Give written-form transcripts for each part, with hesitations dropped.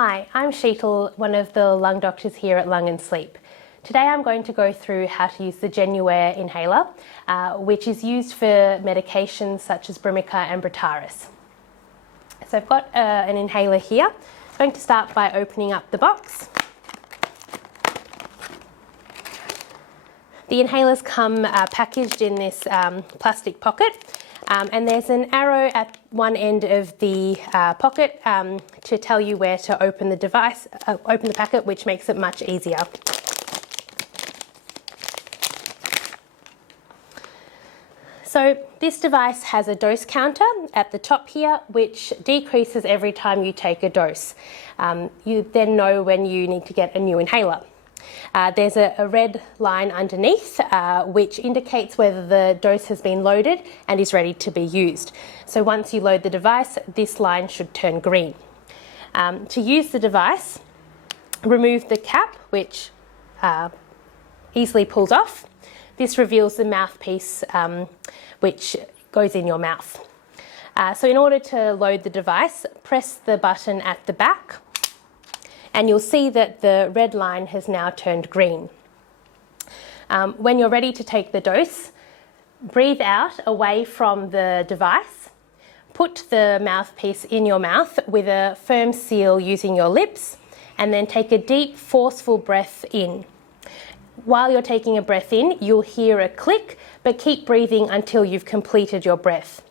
Hi, I'm Sheetal, one of the lung doctors here at Lung and Sleep. Today I'm going to go through how to use the Genuair inhaler, which is used for medications such as Brimica and Britaris. So I've got an inhaler here. I'm going to start by opening up the box. The inhalers come packaged in this plastic pocket. And there's an arrow at one end of the pocket to tell you where to open the device, open the packet, which makes it much easier. So this device has a dose counter at the top here, which decreases every time you take a dose. You then know when you need to get a new inhaler. There's a red line underneath which indicates whether the dose has been loaded and is ready to be used. So once you load the device, this line should turn green. To use the device, remove the cap, which easily pulls off. This reveals the mouthpiece which goes in your mouth. So in order to load the device, press the button at the back, and you'll see that the red line has now turned green. When you're ready to take the dose, breathe out away from the device, put the mouthpiece in your mouth with a firm seal using your lips, and then take a deep, forceful breath in. While you're taking a breath in, you'll hear a click, but keep breathing until you've completed your breath.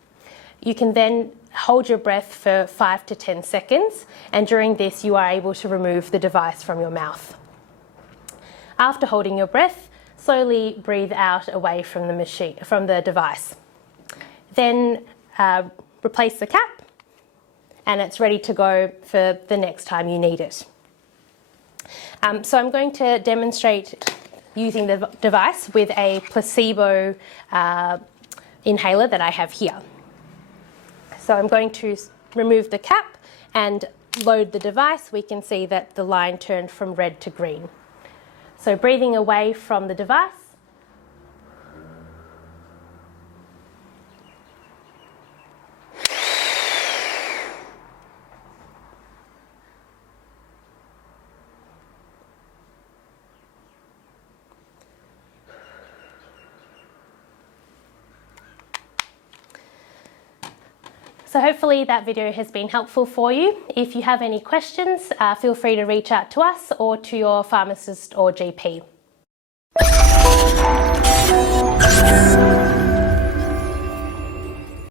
You can then hold your breath for 5 to 10 seconds, and during this you are able to remove the device from your mouth. After holding your breath, slowly breathe out away from the device. Then replace the cap, and it's ready to go for the next time you need it. So I'm going to demonstrate using the device with a placebo inhaler that I have here. So I'm going to remove the cap and load the device. We can see that the line turned from red to green. So breathing away from the device. So hopefully that video has been helpful for you. If you have any questions, feel free to reach out to us or to your pharmacist or GP.